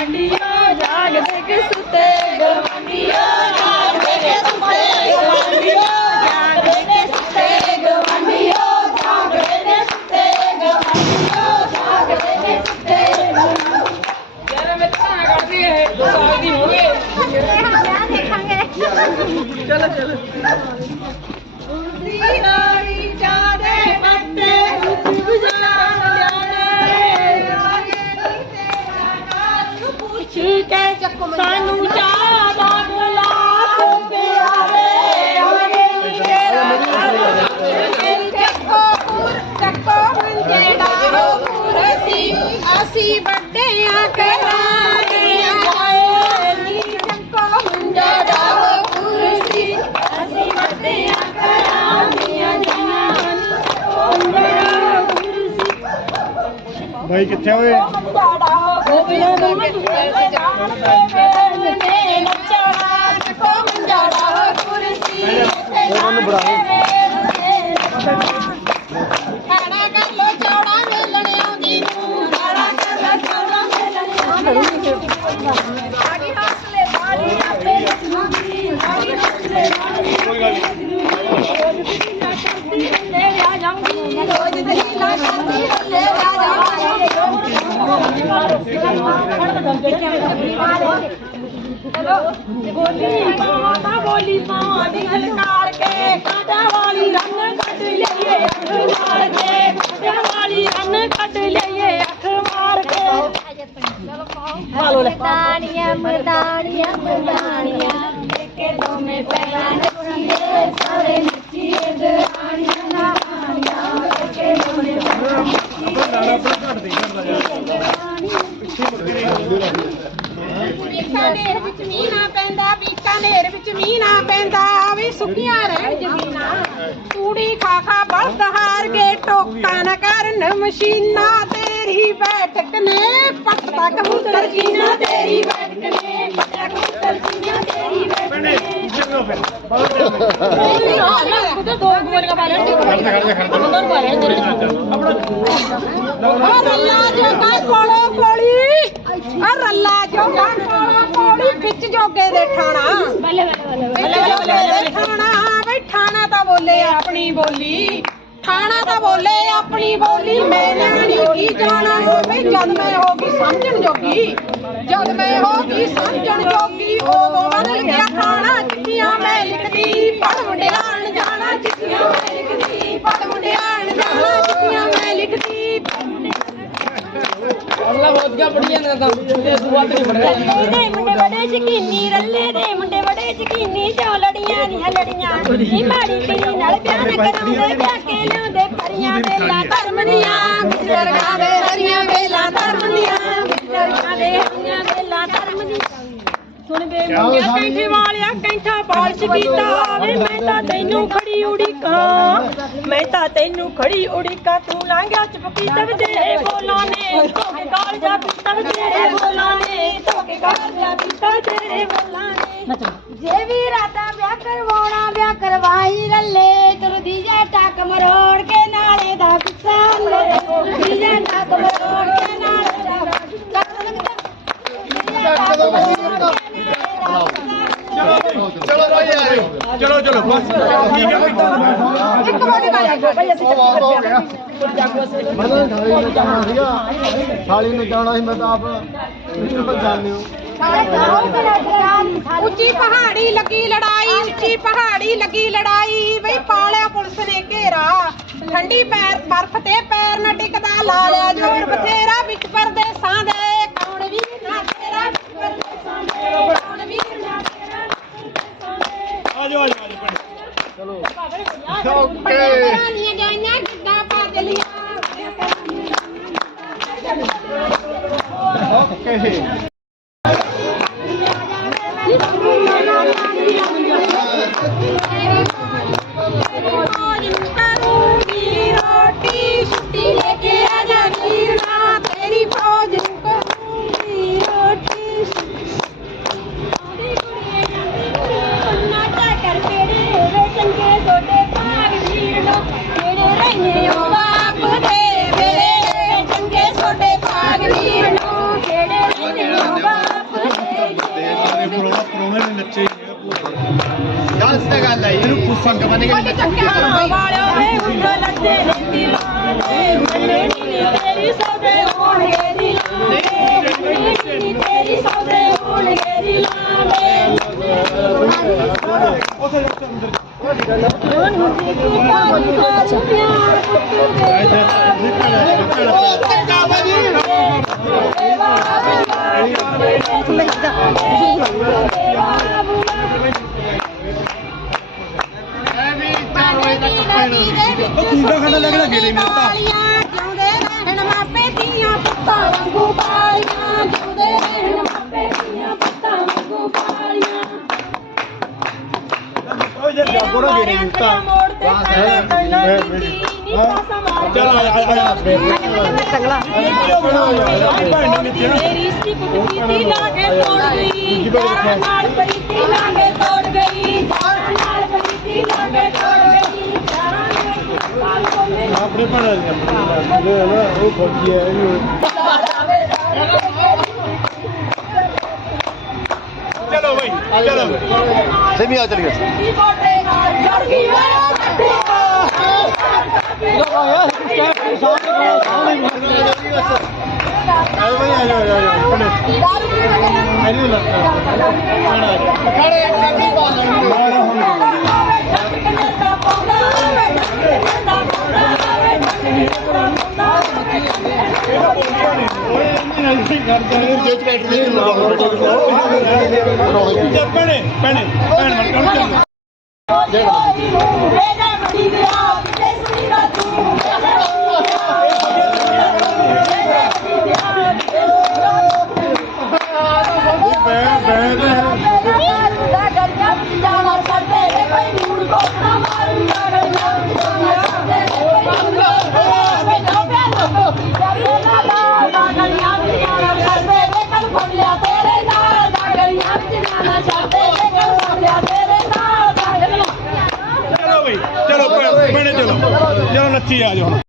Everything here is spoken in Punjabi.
ਗਵਾਂਢੀਓ ਜਾਗਦੇ ਕਿ ਸੁੱਤੇ ਗਵਾਂਢੀਓ ਜਾਗਦੇ ਕਿ ਸੁੱਤੇ ਗਵਾਂਢੀਓ ਜਾਗਦੇ ਕਿ ਸੁੱਤੇ ਗਵਾਂਢੀਓ ਜਾਗਦੇ ਕਿ ਸੁੱਤੇ ਗਵਾਂਢੀਓ ਜਾਗਦੇ ਕਿ ਸੁੱਤੇ ਯਾਰ ਮੈਂ ਤਾਂ ਕਰਦੀ ਹੈ ਦੋ ਸਾਲ ਦੀ ਹੋ ਗਈ ਦੇਖਾਂਗੇ ਚਲੋ ਚਲੋ ਕੇ ਸਾਨੂੰ ਚਾਹ ਦਾ ਗਲਾਸ ਪਿਆਵੇ ਆਗੇ ਚੱਕੋ ਪੁਰ ਚੱਕੋ ਜਿਹੜਾ ਹੋ ਕੁਰਸੀ ਅਸੀਂ। ਵੱਡਿਆਂ ਕਰਾਂਗੇ ਆਏ ਨੀ ਚੱਕੋ ਜਿਹੜਾ ਹੋ ਕੁਰਸੀ ਅਸੀਂ। ਵੱਡਿਆਂ ਕਰਾਂਗੇ ਜਾਨ। ਭਾਈ ਕਿੱਥੇ ਹੋਏ ਕੋਈ ਗੱਲ ਨਹੀਂ ਲੈ ਆ ਜਾਊਂਗੀ ਰੋਜ਼ ਦਲੀਲਾ ਕਰਦੀ ਲੈ ਆ ਜਾਊਂਗੀ ਚਲੋ ਬੋਲੀ ਮਾਤਾ ਬੋਲੀ ਮਾਂ ਦੀ ਹਲਕਾਰ ਕੇ ਕਾਂਟਾ ਵਾਲੀ ਰੰਨ ਕੱਢ ਲਈਏ ਅੱਖ ਮਾਰ ਕੇ ਕਾਂਟਾ ਵਾਲੀ ਰੰਨ ਕੱਢ ਲਈਏ ਅੱਖ ਮਾਰ ਕੇ ਮਰਦਾਨੀਆਂ ਮਰਦਾਨੀਆਂ ਮਰਦਾਨੀਆਂ ਤੂੜੀ ਖਾ ਖਾ ਬਲਦ ਹਾਰ ਕੇ ਟੋਕਾ ਨਾ ਕਰਨ ਮਸ਼ੀਨਾਂ ਤੇਰੀ ਬੈਠਕ ਨੇ ਪੱਟਦਾ ਕਬੂਤਰ ਜੀਨਾ ਤੇਰੀ ਬੈਠਕ ਨੇ ਪੱਟਦਾ ਕਬੂਤਰ ਜੀਨਾ ਤੇਰੀ ਬੈਠਕ ਪਿੰਡੇ ਚੰਗਾ ਫਿਰ ਜਾ ਉਹਦੇ ਦੋ ਖੜਦੇ ਖੜਦੇ ਉਧਰ ਪਾ ਲੈਣ ਆਪਣਾ ਰੱਲਾ ਜੋਗਾ ਕੋਲੋ ਕੋਲੀ ਆ ਰੱਲਾ ਜੋਗਾ ਕੋਲੋ ਜੋਗੇ ਦੇ ਠਾਣਾ। ਬੱਲੇ ਬੱਲੇ ਬੱਲੇ ਬੱਲੇ। ਠਾਣਾ ਤਾਂ ਬੋਲੇ ਆਪਣੀ ਬੋਲੀ। ਠਾਣਾ ਤਾਂ ਬੋਲੇ ਆਪਣੀ ਬੋਲੀ। ਮੈਂ ਨਹੀਂ ਕੀ ਜਾਣਾ ਬਈ ਜਦ ਮੈਂ ਹੋ ਗਈ ਸਮਝਣ ਜੋਗੀ। ਜਦ ਮੈਂ ਹੋ ਗਈ ਸਮਝਣ ਅਗਲਾ ਬਹੁਤ ਗਾ ਬੜੀ ਜਾਂਦਾ ਤਾਂ। ਤੇ ਦੁਆ ਤੇ ਰੱਲੇ ਦੇ ਮੁੰਡੇ ਬੜੇ ਸ਼ਕੀਨੀ ਰੱਲੇ ਦੇ ਮੁੰਡੇ ਬੜੇ ਸ਼ਕੀਨੀ ਜੋ ਲੜੀਆਂ ਦੀਆਂ ਲੜੀਆਂ। ਨੀ ਮਾੜੀ ਪੀੜੀ ਨਾਲ ਨਾ ਕਰਾਉਂਦੇ ਵਿਆਹ ਕੇ ਲਿਆਉਂਦੇ ਪਰੀਆਂ ਵੇਲਾ ਧਰਮ ਦੀਆਂ। ਬਿਜਲਰਗਾਂ ਦੇ ਹਰੀਆਂ ਵੇਲਾ ਧਰਮ ਦੀਆਂ। ਬਿਜਲਰਗਾਂ ਦੇ ਹਰੀਆਂ ਵੇਲਾ ਧਰਮ ਦੀਆਂ। ਸੁਣ ਵੇ ਮੁੰਡਿਆ ਕੈਂਠੇ ਵਾਲਿਆ ਕੈਂਠਾ ਪਾਲਸ਼ ਕੀਤਾ ਵੇ ਮੈਂ ਤਾਂ ਤੈਨੂੰ ਖੜੀ ਉਡੀਕਾਂ। ਮੈਂ ਤਾਂ ਤੈਨੂੰ ਖੜੀ ਉਡੀਕਾਂ। ਤੂੰ ਲਾਂਘਿਆ ਚੁਪਕੀ ਤਵ ਤੇਰੇ ਬੋਲਾਂ ਨੇ। ਧੋਕੇ ਗਾਲ ਜਾ ਪੀਤਾ ਵੇ ਤੇਰੇ ਬੋਲਾਂ ਨੇ ਧੋਕੇ ਗਾਲ ਜਾ ਪੀਤਾ ਤੇਰੇ ਬੋਲਾਂ ਨੇ। ਜੇ ਵੀ ਰਾਤਾ ਵਿਆਹ ਕਰਵਾਉਣਾ ਵਿਆਹ ਕਰਵਾਈ ਰੱਲੇ ਤੁਰਦੀ ਜਾ ਟੱਕ ਮਰੋੜ ਕੇ ਨਾਲੇ ਦਾ ਪਿੱਛਾ ਲੈ ਤੁਰਦੀ ਜਾ ਟੱਕ ਮਰੋੜ ਕੇ ਨਾਲੇ ਦਾ ਪਿੱਛਾ ਚਲੋ ਭਾਈ ਆਇਓ ਚਲੋ ਚਲੋ ਬਸ। ਠੀਕ ਹੈ ਇੱਕ ਵਾਰੀ ਬਾਜਾ ਭਾਈ ਅਸੀਂ ਹੋ ਗਿਆ। ਮੈਂ ਤਾਂ ਥਾਲੀ ਨੂੰ ਜਾਣਾ ਸੀਗਾ। ਥਾਲੀ ਨੂੰ ਜਾਣਾ ਸੀ ਮੈਂ ਤਾਂ ਆਪ ਹੋ। ਉੱਚੀ ਪਹਾੜੀ ਲੱਗੀ ਲੜਾਈ ਉੱਚੀ ਪਹਾੜੀ ਲੱਗੀ ਲੜਾਈ। ਬਈ ਪਾਲਿਆ ਪੁਲਿਸ ਨੇ ਘੇਰਾ। ਠੰਡੀ ਪੈਰ ਬਰਫ਼ ਤੇ ਪੈਰ ਨਾ ਟਿਕਦਾ ਲਾ ਦੱਸ ਤੇ ਗੱਲ ਹੈ ਇਹਨੂੰ ਕੁਝ ਸੰਗ ਬਣੇ ਕੇ ਨਹੀਂ ਚੱਕਿਆ ਵਾਲਿਓ ਵੇ ਉੱਡੋ ਲੱਦੇ ਰਹਿੰਦੀ ਲਾਣੇ ਮੰਨੇ ਨੀ ਤੇਰੀ ਸੌਦੇ ਹੋਣਗੇ ਦਿਲਾਣੇ ਨੀ ਤੇਰੀ ਸੌਦੇ ਹੋਣਗੇ ਦਿਲਾਣੇ ਉੱਥੇ ਜਾ ਕੇ ਅੰਦਰ ਕਰ ਪਿਆਰ ਪੁੱਤੂ ਕੁੰਡਾ ਖਾਣਾ ਲੱਗਣਾ ਗੇੜੇ ਮੇਰੇ ਤਾਂ ਜਿਉਂਦੇ ਰਹਿਣ ਮਾਪੇ ਦੀਆਂ ਪੁੱਤਾਂ ਵਾਂਗੂ ਪਾਲੀਆਂ ਜੇ ਜਾਗੋ ਨਾ ਗੇੜੇ ਮੇਰੇ ਤਾਂ ਮੋੜ ਤੇ ਪਹਿਲੇ ਪਹਿਲਾਂ ਕੀਤੀ ਨੀ ਪਾਸਾ ਮਾਰ ਚਲ ਆ ਆ ਆ ਮੇਰੀ ਸੀ ਕੀਤੀ ਲਾਗੇ ਤੋੜ ਗਈ। ਯਾਰਾਂ ਨਾਲ ਪ੍ਰੀਤੀ ਲਾਗੇ ਤੋੜ ਗਈ। ਯਾਰਾਂ ਨਾਲ ਪ੍ਰੀਤੀ ਲਾਗੇ ਤੋੜ ਗਈ। ਯਾਰਾਂ ਨੇ ਪਾਲ ਕੋਲੇ ਆਪਣੇ ਭਣਾ ਦੀ ਨਾ ਉਹ ਫੌਜੀ ਹੈ ਚਲੋ ਭਾਈ ਚਲੋ ਸੇਮੀ ਆ ਚਲੀ ਗਿਆ ਕੀ ਬੋਟੇ ਨਾਲ ਜੜ ਭੈਣੇ ਵੇ ਕੱਟੇ ਆਓ ਭਾਈ ਆ ਜਾਓ ਆ ਜਾਓ ਭਣੇ ਆਇਓ ਲੱਗਾ ਚਲੋ ਆ ਜਾਓ।